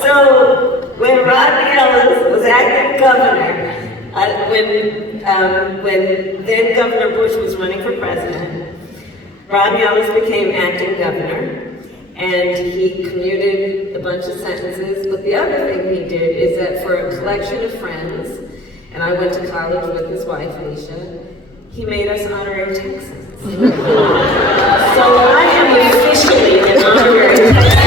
So when Rodney Ellis was acting governor, when then Governor Bush was running for president, Rodney Ellis became acting governor, and he commuted a bunch of sentences. But the other thing he did is that for a collection of friends, and I went to college with his wife, Alicia, he made us honorary Texans. So I am officially an honorary Texan.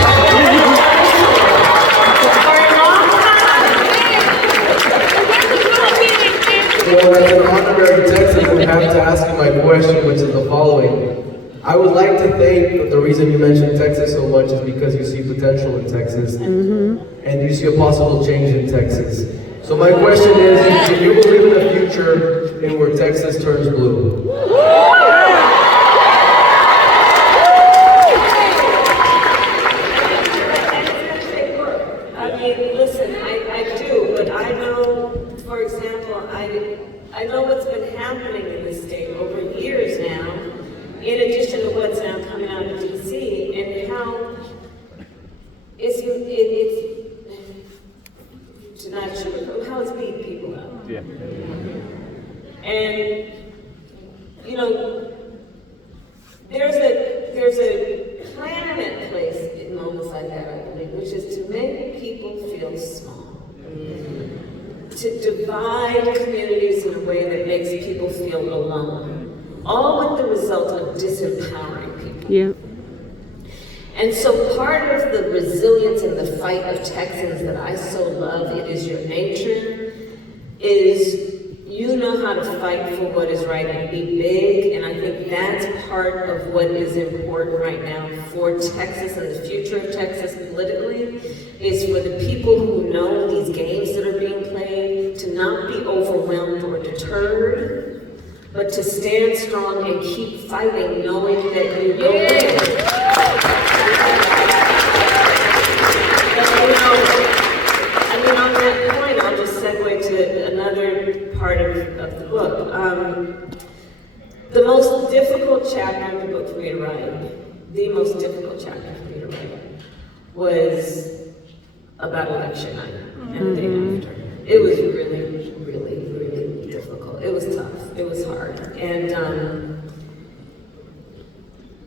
Well, as an honorary Texan, I have to ask you my question, which is the following. I would like to think the reason you mentioned Texas so much is because you see potential in Texas, and you see a possible change in Texas. So my question is, do you believe in a future in where Texas turns blue? I mean, listen, I do, but I know, for example, I know what's been happening in this state over years now, in addition to what's now coming out of DC, and how it's to not sugarcoat, how it's beating people up. Yeah. And, you know, there's a plan in place in moments like that, I believe, which is to make people feel small. To divide communities in a way that makes people feel alone. All with the result of disempowering people. Yeah. And so part of the resilience and the fight of Texans that I so love, it is your nature, is you know how to fight for what is right and be big, and I think that's part of what is important right now for Texas and the future of Texas politically, is for the people who know these games that are being played to not be overwhelmed or deterred, but to stand strong and keep fighting knowing that you will win. On that point, I'll just segue to another part of the book. The most difficult chapter of the book for me to write, the most difficult chapter for me to write, was about election night and the day after. It was really, really, really difficult. It was tough. It was hard. And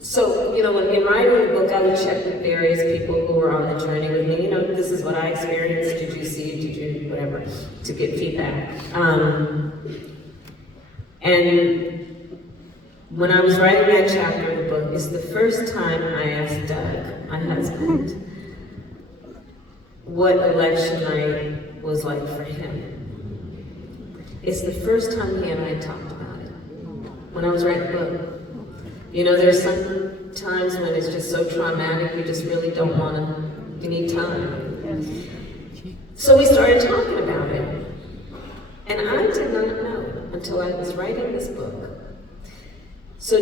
so, you know, in writing the book, I would check with various people who were on the journey with me. You know, this is what I experienced. Did you see? Did you whatever? To get feedback. And when I was writing that chapter of the book, it's the first time I asked Doug, my husband, what election night was like for him. It's the first time he and I talked about it. When I was writing the book. You know, there's some times when it's just so traumatic, you just really don't want to, you need time. So we started talking about it. And I did not know until I was writing this book. So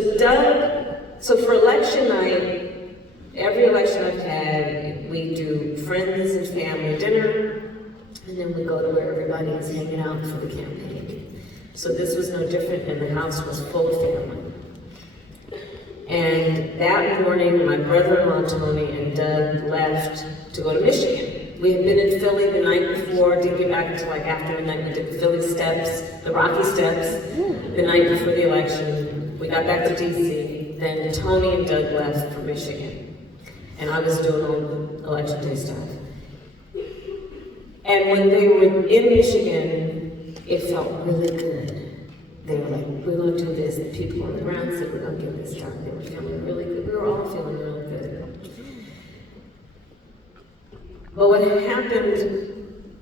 for election night, every election I've had, we do friends and family dinner, and then we go to where everybody is hanging out for the campaign. So this was no different, and the house was full of family. And that morning, my brother-in-law, Tony, and Doug left to go to Michigan. We had been in Philly the night before, didn't get back until like after midnight. We did the Philly steps, the Rocky steps, the night before the election. We got back to DC, then Tony and Doug left for Michigan. And I was doing all the election day stuff. And when they were in Michigan, it felt really good. They were like, we're going to do this. The people on the ground said, we're going to get this done. They were feeling really good. We were all feeling really good. But what happened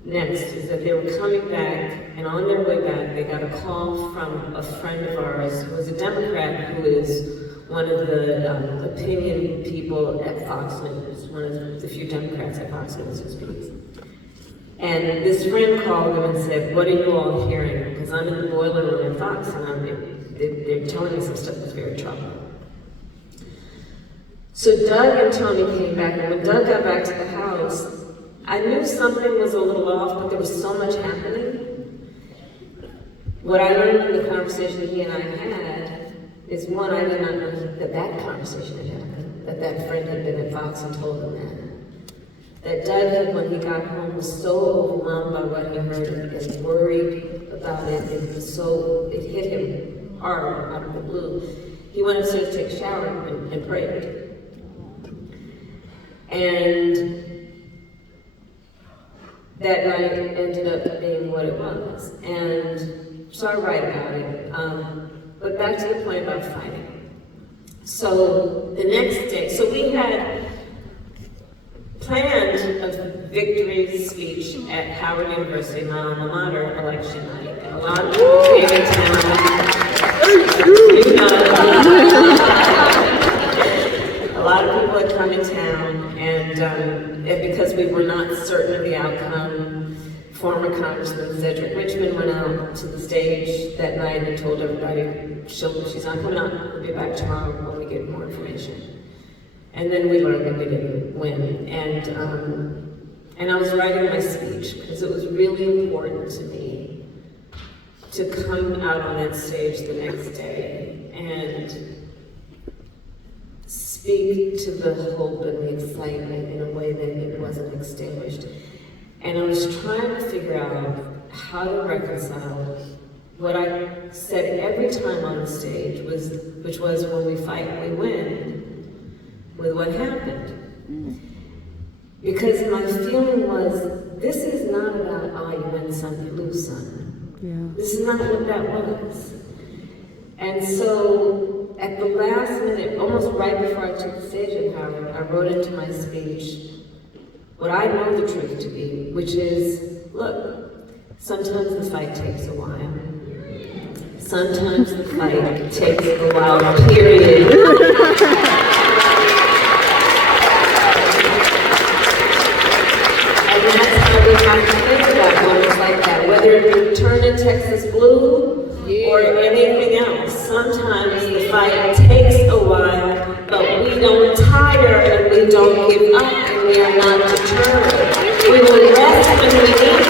next is that they were coming back, and on their way back, they got a call from a friend of ours who was a Democrat who is one of the opinion people at Fox News, one of the few Democrats at Fox News who speaks. And this friend called them and said, what are you all hearing? Because I'm in the boiler room at Fox, and they're telling me some stuff that's very troubling. So Doug and Tony came back, and when Doug got back to the house, I knew something was a little off, but there was so much happening. What I learned in the conversation he and I had is, one, I did not know that conversation had happened, that friend had been at Fox and told him that. that Doug, when he got home, was so overwhelmed by what he heard and worried about it, and it hit him hard out of the blue. He went upstairs to take a shower and prayed. And that night ended up being what it was. And so I write about it. But back to the point about fighting. So the next day, so we had planned a victory speech at Howard University, my alma mater, election night. And a lot of people came in town. A lot of people had come in town, and because we were not certain of the outcome, former Congressman Cedric Richmond went out to the stage that night and told everybody she's not coming out, we'll be back tomorrow when we get more information. And then we learned that we didn't win. And I was writing my speech because it was really important to me to come out on that stage the next day and speak to the hope and the excitement in a way that it wasn't extinguished. And I was trying to figure out how to reconcile what I said every time on the stage, which was when we fight, we win, with what happened. Because my feeling was, this is not about, you win some, you lose some. Yeah. This is not what that was. And so, at the last minute, almost right before I took the stage at Howard, I wrote into my speech what I know the truth to be, which is, look, sometimes the fight takes a while. Sometimes the fight takes a while, period. And that's how we have to think about moments like that, whether it turn in Texas blue or anything else. Sometimes the fight takes a while, but we don't tire and we don't give up and we are not deterred. We will rest when we need